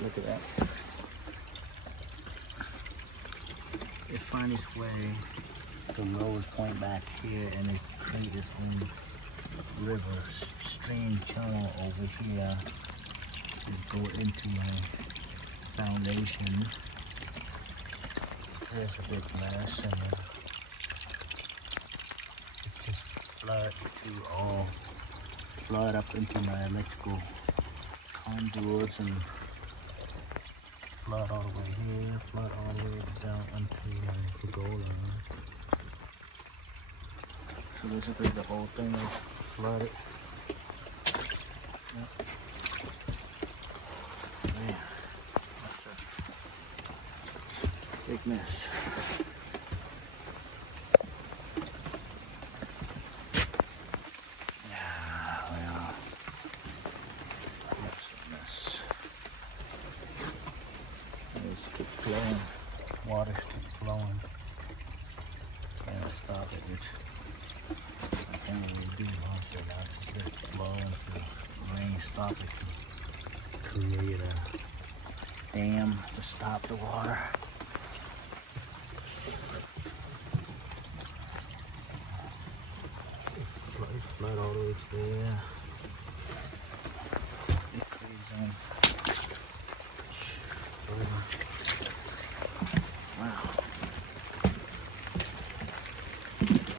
look at that. It finds its way, the Rose Point back here, and it creates its own river, stream channel over here. It go into my foundation. There's a big mess, and it just flood up into my electrical conduits and flood all the way here, flood all the way down into my pergola. So basically the whole thing is flooded. Yep. Man, that's a big mess. Yeah, well, that's a mess. It's keep flowing. Water's keep flowing. Can't stop it, which I can't really do once it actually gets flowing. The rain stop it to create a dam to stop the water.